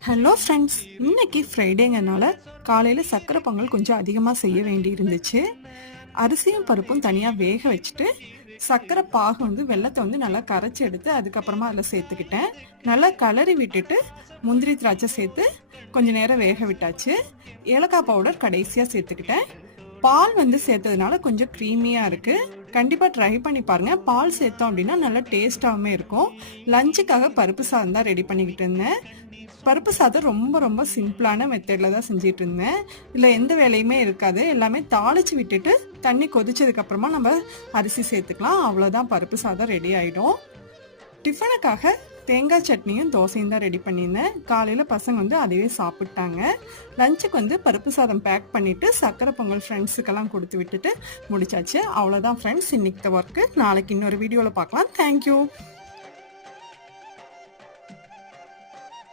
Hello friends, இன்னைக்கு ஃப்ரைடேங்கனால காலையில் சக்கரை பொங்கல் கொஞ்சம் அதிகமாக செய்ய வேண்டி இருந்துச்சு. அரிசியும் பருப்பும் தனியாக வேக வச்சுட்டு சக்கரை பாகு வெள்ளத்தை நல்லா கரைச்சி எடுத்து அதுக்கப்புறமா அதில் சேர்த்துக்கிட்டேன். நல்லா கலரி விட்டுட்டு முந்திரி திராட்சை சேர்த்து கொஞ்சம் நேரம் வேக விட்டாச்சு. ஏலக்காய் பவுடர் கடைசியாக சேர்த்துக்கிட்டேன். பால் சேர்த்ததுனால கொஞ்சம் க்ரீமியாக இருக்குது. கண்டிப்பாக ட்ரை பண்ணி பாருங்கள். பால் சேர்த்தோம் அப்படின்னா நல்லா டேஸ்ட்டாகவுமே இருக்கும். லஞ்சுக்காக பருப்பு சாதம் தான் ரெடி பண்ணிக்கிட்டு இருந்தேன். பருப்பு சாதம் ரொம்ப ரொம்ப சிம்பிளான மெத்தடில் தான் செஞ்சிட்டு இருந்தேன். இதில் எந்த வேலையுமே இருக்காது. எல்லாமே தாளித்து விட்டுட்டு தண்ணி கொதிச்சதுக்கப்புறமா நம்ம அரிசி சேர்த்துக்கலாம். அவ்வளோதான், பருப்பு சாதம் ரெடி ஆகிடும். டிஃபனுக்காக தேங்காய் சட்னியும் தோசையும் தான் ரெடி பண்ணியிருந்தேன். காலையில் பசங்க அதுவே சாப்பிட்டாங்க. லஞ்சுக்கு பருப்பு சாதம் பேக் பண்ணிவிட்டு சக்கரை பொங்கல் ஃப்ரெண்ட்ஸுக்கெல்லாம் கொடுத்து விட்டுட்டு முடிச்சாச்சு. அவ்வளோதான் ஃப்ரெண்ட்ஸ், இன்னைக்கு ஒர்க்கு. நாளைக்கு இன்னொரு வீடியோவில் பார்க்கலாம். தேங்க்யூ.